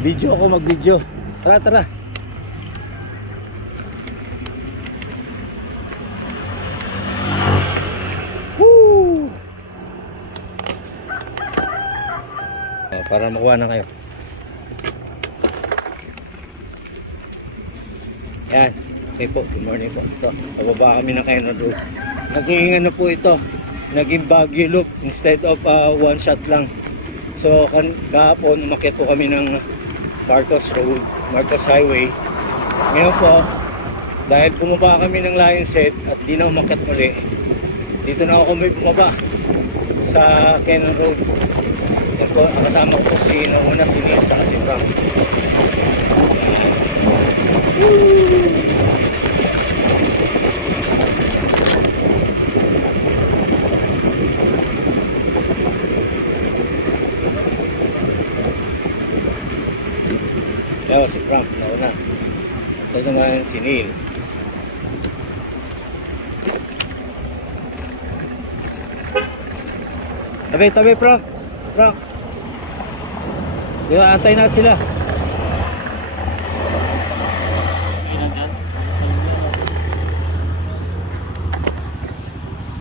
Video ako, mag-video. Tara, tara. Woo! Para makuha na kayo. Yan. Okay po, good morning po. Ito, pababa kami ng Cannon Road. Naging ano po ito, naging Baguio loop instead of one shot lang. So kahapon umakyat po kami ng Marcos Road, Marcos Highway. Ngayon po, dahil bumaba kami ng Lionshead at di na umakyat muli, dito na ako may bumaba sa Cannon Road. Yan po, kasama ko po si Noona, si Neil, tsaka si Frank. Yan si Frank, Noona. Ito naman si Neil. Tabi, Frank. Frank. Antay natin sila.